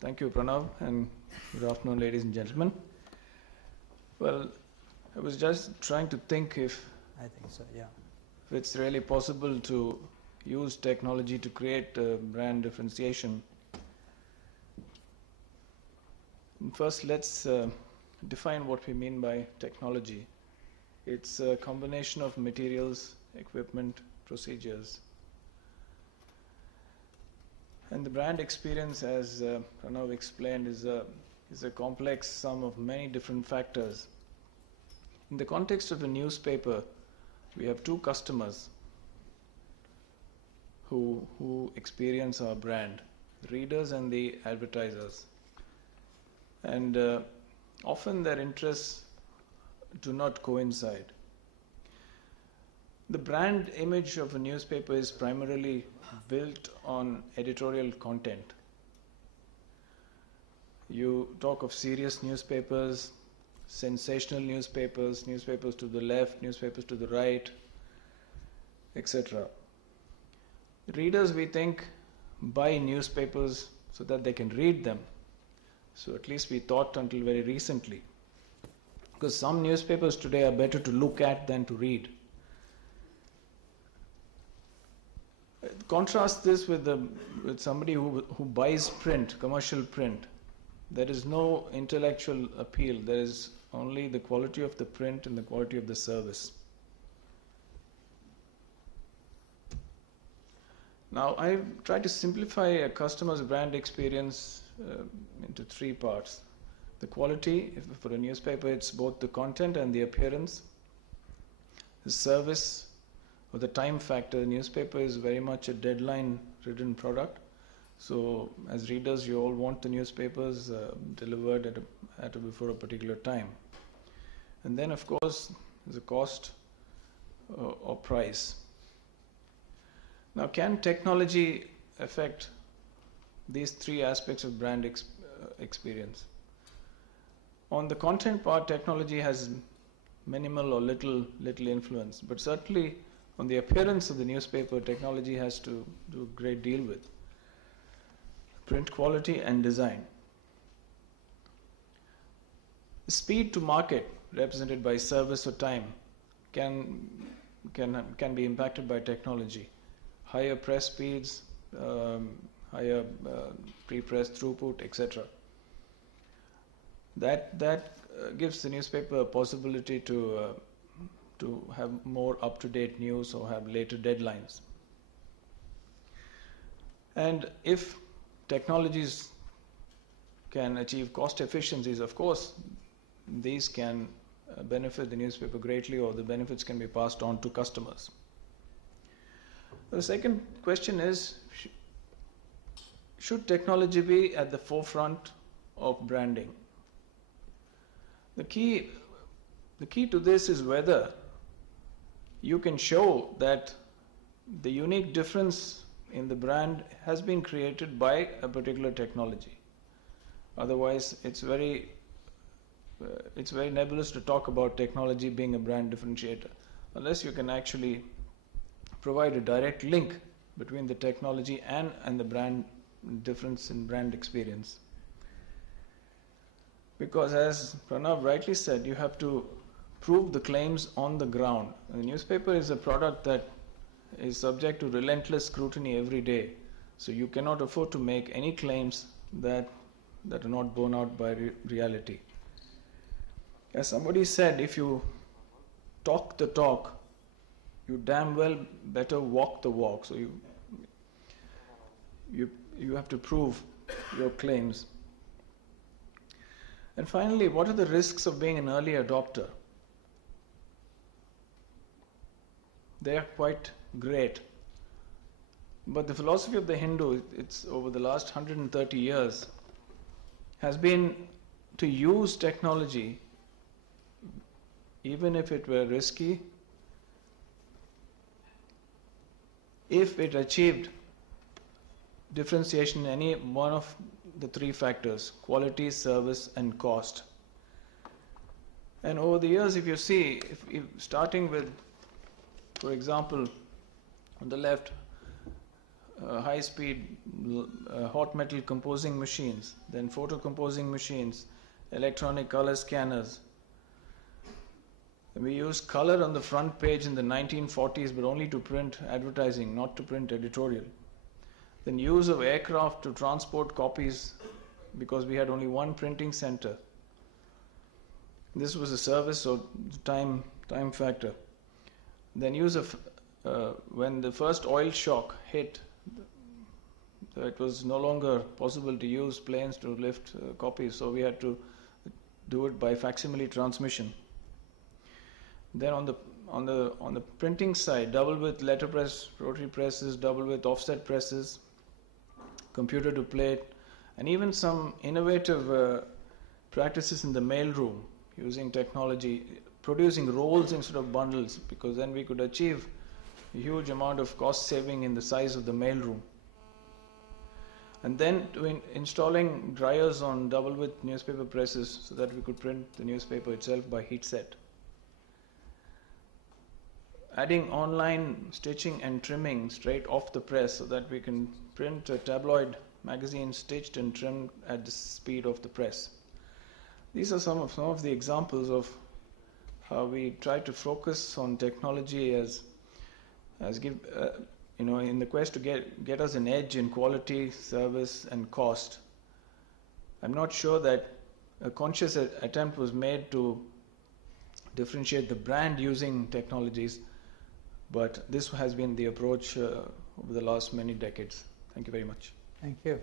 Thank you, Pranav, and good afternoon, ladies and gentlemen. Well, I was just trying to think if I think so, yeah. it's really possible to use technology to create brand differentiation. And first, let's define what we mean by technology. It's a combination of materials, equipment, procedures. And the brand experience, as Pranav explained, is a complex sum of many different factors. In the context of a newspaper, we have two customers who experience our brand, the readers and the advertisers. And often their interests do not coincide. The brand image of a newspaper is primarily built on editorial content. You talk of serious newspapers, sensational newspapers, newspapers to the left, newspapers to the right, etc. Readers, we think, buy newspapers so that they can read them. So at least we thought until very recently. Because some newspapers today are better to look at than to read. Contrast this with somebody who buys print, commercial print. There is no intellectual appeal. There is only the quality of the print and the quality of the service. Now, I've tried to simplify a customer's brand experience into three parts. The quality, for a newspaper, it's both the content and the appearance. The service, or the time factor. The newspaper is very much a deadline-ridden product. So, as readers, you all want the newspapers delivered before a particular time. And then, of course, there's a cost or price. Now, can technology affect these three aspects of brand experience? On the content part, technology has minimal or little influence, but certainly on the appearance of the newspaper, technology has to do a great deal with print quality and design. Speed to market, represented by service or time, can be impacted by technology. Higher press speeds, higher pre-press throughput, etc. That gives the newspaper a possibility to have more up-to-date news or have later deadlines. And if technologies can achieve cost efficiencies, of course, these can benefit the newspaper greatly, or the benefits can be passed on to customers. The second question is, should technology be at the forefront of branding? The key to this is whether you can show that the unique difference in the brand has been created by a particular technology. Otherwise, it's very nebulous to talk about technology being a brand differentiator, unless you can actually provide a direct link between the technology and the brand difference in brand experience. Because as Pranav rightly said, you have to prove the claims on the ground. And the newspaper is a product that is subject to relentless scrutiny every day. So you cannot afford to make any claims that are not borne out by reality. As somebody said, if you talk the talk, you damn well better walk the walk. So you have to prove your claims. And finally, what are the risks of being an early adopter? They are quite great. But the philosophy of the Hindu, it's over the last 130 years, has been to use technology, even if it were risky, if it achieved differentiation in any one of the three factors: quality, service, and cost. And over the years, if you see, if starting with, for example, on the left, high-speed hot metal composing machines, then photo composing machines, electronic color scanners. We used color on the front page in the 1940s, but only to print advertising, not to print editorial. Then use of aircraft to transport copies, because we had only one printing center. This was a service, so time factor. Then use of when the first oil shock hit, it was no longer possible to use planes to lift copies, so we had to do it by facsimile transmission. Then on the printing side, double width letterpress, rotary presses, double width offset presses, computer to plate, and even some innovative practices in the mail room using technology, producing rolls instead of bundles, because then we could achieve a huge amount of cost saving in the size of the mail room. And then installing dryers on double width newspaper presses so that we could print the newspaper itself by heat set. Adding online stitching and trimming straight off the press so that we can print a tabloid magazine stitched and trimmed at the speed of the press. These are some of the examples of how we try to focus on technology as in the quest to get us an edge in quality, service, and cost. I'm not sure that a conscious attempt was made to differentiate the brand using technologies, but this has been the approach over the last many decades. Thank you very much. Thank you.